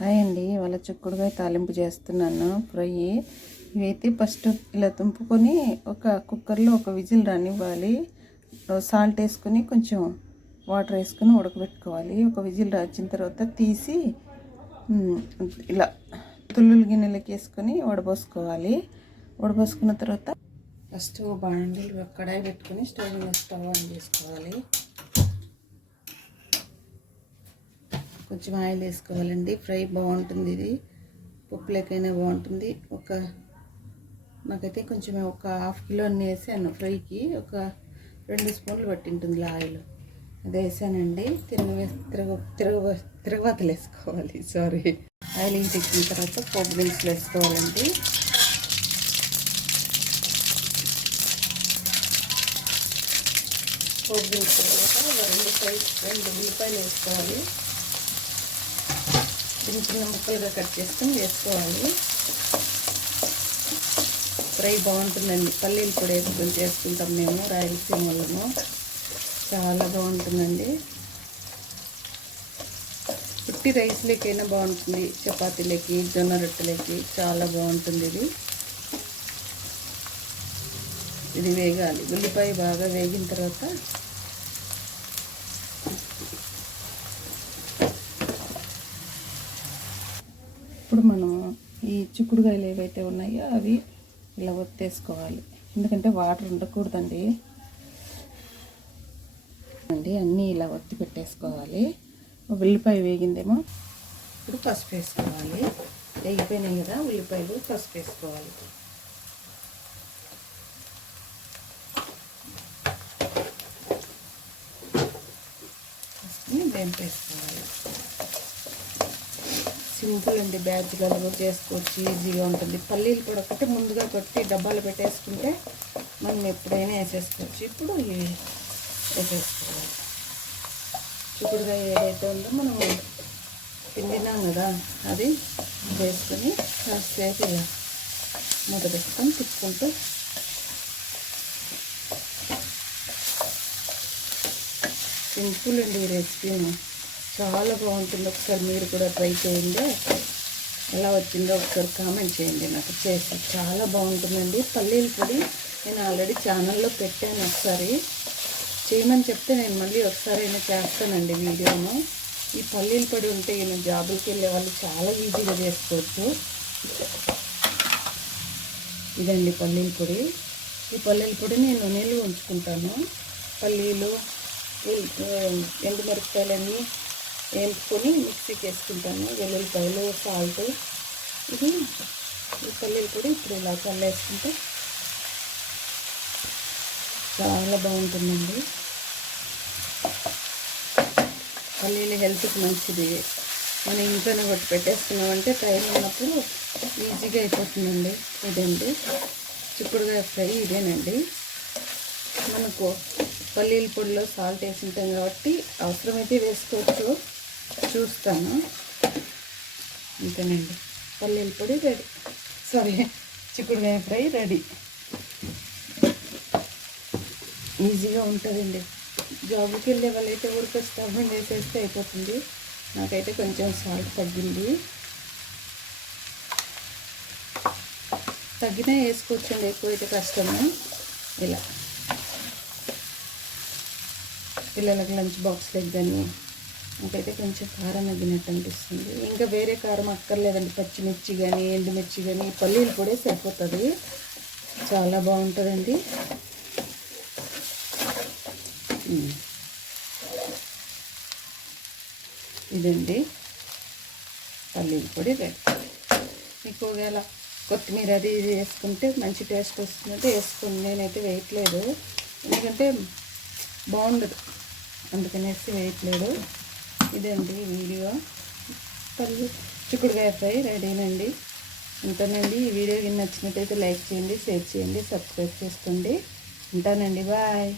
Hi అండి వాళ్ళ చిక్కుడుగా తాలింపు చేస్తున్నాను ఫ్రై ఇవైతే ఫస్ట్ ఇలా తుంపుకొని ఒక కుక్కర్లో ఒక విజిల్ రానివ్వాలి. సాల్ట్ వేసుకొని కొంచెం వాటర్ వేసుకొని ఉడకబెట్టుకోవాలి. ఒక విజిల్ రాచిన తర్వాత తీసి ఇలా తుల్లులు గిన్నెలకి వేసుకొని వడపోసుకోవాలి వడబోసుకున్న తర్వాత ఫస్ట్ బాండీలు కడాయి పెట్టుకొని స్టవ్ మీద స్టవ్ ఆన్ చేసుకోవాలి. కొంచెం ఆయిల్ వేసుకోవాలండి. ఫ్రై బాగుంటుంది ఇది. పప్పులకైనా బాగుంటుంది. ఒక నాకైతే కొంచెం ఒక హాఫ్ కిలో అన్ని వేసాను ఫ్రైకి. ఒక రెండు స్పూన్లు పట్టింటుంది ఆయిల్. అది వేసానండి. తిరగ తిరగ తిరగ తిరగబాతలు వేసుకోవాలి. సారీ. ఆయిల్ ఇంటికిన తర్వాత పోపు దినుసులు వేసుకోవాలండి. పోపు దినుసుల తర్వాత రెండు ఫ్రై రెండు ఉల్లిపాయలు వేసుకోవాలి. చిన్న చిన్న ముక్కలుగా కట్ చేసుకొని వేసుకోవాలి. ఫ్రై బాగుంటుందండి. పల్లీలు కూడా వేసుకొని చేసుకుంటాం మేము రాయలసీమ వాళ్ళము. చాలా బాగుంటుందండి. పుట్టి రైస్లకైనా బాగుంటుంది. చపాతీలకి జొన్న రొట్టెలకి చాలా బాగుంటుంది ఇది. ఇది వేగాలి. ఉల్లిపాయ బాగా వేగిన తర్వాత ఇప్పుడు మనం ఈ చిక్కుడుకాయలు ఏవైతే ఉన్నాయో అవి ఇలా ఒత్తేసుకోవాలి. ఎందుకంటే వాటర్ ఉండకూడదండి. అండి అన్నీ ఇలా ఒత్తి పెట్టేసుకోవాలి. ఉల్లిపాయ వేగిందేమో ఇప్పుడు పసుపు వేసుకోవాలి. వేగిపోయినాయి కదా ఉల్లిపాయలు పసుపు వేసుకోవాలి. పసుపుని వేంపేసుకోవాలి. సింపుల్ అండి బ్యాచ్ కూడా చేసుకోవచ్చు ఈజీగా ఉంటుంది. పల్లీలు కూడా ఒకటి ముందుగా కొట్టి డబ్బాలు పెట్టేసుకుంటే మనం ఎప్పుడైనా వేసేసుకోవచ్చు. ఇప్పుడు ఇవి వేసేసుకోవాలి. చిక్కుడుగా ఏదైతే ఉందో మనం పిండినాం కదా అది వేసుకొని కాసేపు ఇలా మూత పెట్టుకొని తిప్పుకుంటూ సింపుల్ అండి ఈ రెసిపీని. చాలా బాగుంటుంది ఒకసారి మీరు కూడా ట్రై చేయండి. ఎలా వచ్చిందో ఒకసారి కామెంట్ చేయండి. నాకు చేసి చాలా బాగుంటుందండి. పల్లీల పొడి నేను ఆల్రెడీ ఛానల్లో పెట్టాను ఒకసారి. చేయమని చెప్తే నేను మళ్ళీ ఒకసారి అయినా చేస్తానండి వీడియోను. ఈ పల్లీల పొడి ఉంటే ఈయన జాబులకి వెళ్ళే వాళ్ళు చాలా ఈజీగా చేసుకోవచ్చు. ఇదండి పల్లీల పొడి. ఈ పల్లీల పొడి నేను నిల్వ ఉంచుకుంటాను. పల్లీలు ఎండుమిరపకాయలన్నీ వేపుకొని మిక్సీకి వేసుకుంటాను వెల్లుల్లిపాయలు సాల్ట్. ఇది ఈ పల్లీలు పొడి ఇప్పుడు ఇలా చల్లేసుకుంటే చాలా బాగుంటుందండి. పల్లీలు హెల్త్కి మంచిది. మనం ఇంట్లోనే కొట్టి పెట్టేసుకున్నామంటే టైం ఉన్నప్పుడు ఈజీగా అయిపోతుందండి. ఇదండి. చిక్కుడుగా ఫ్రై ఇదేనండి. మనకు పల్లీల పొడిలో సాల్ట్ వేసి ఉంటాం కాబట్టి అవసరమైతే వేసుకోవచ్చు. చూస్తాను. అంతేనండి పల్లీల పొడి రెడీ. సారీ చిక్కుడుకాయ ఫ్రై రెడీ. ఈజీగా ఉంటుందండి. జాబ్కి వెళ్ళే వాళ్ళైతే ఊరికి స్టవ్ చేసేస్తే వేసేస్తే అయిపోతుంది. నాకైతే కొంచెం సాల్ట్ తగ్గింది. తగ్గినా వేసుకోవచ్చండి ఎక్కువైతే కష్టము. ఇలా. పిల్లలకి లంచ్ బాక్స్ బాక్స్లకు కానీ ఇంకైతే కొంచెం కారం తగ్గినట్టు అనిపిస్తుంది ఇంకా వేరే కారం అక్కర్లేదండి. పచ్చిమిర్చి కానీ ఎండుమిర్చి కానీ పల్లీలు కూడా సరిపోతుంది. చాలా బాగుంటుందండి. ఇదండి. పల్లీలు పొడి రెడీ. మీకు ఒకవేళ కొత్తిమీర అది ఇది వేసుకుంటే మంచి టేస్ట్ వస్తుందంటే వేసుకుని నేనైతే వేయట్లేదు. ఎందుకంటే బాగుండదు. అందుకనేసి వేయట్లేదు. ఇదండి వీడియో. పళ్ళు చిక్కుడుకాయ ఫ్రై రెడీనండి. ఉంటానండి. ఈ వీడియో నచ్చినట్టయితే లైక్ చేయండి షేర్ చేయండి సబ్స్క్రైబ్ చేసుకోండి. ఉంటానండి. బాయ్.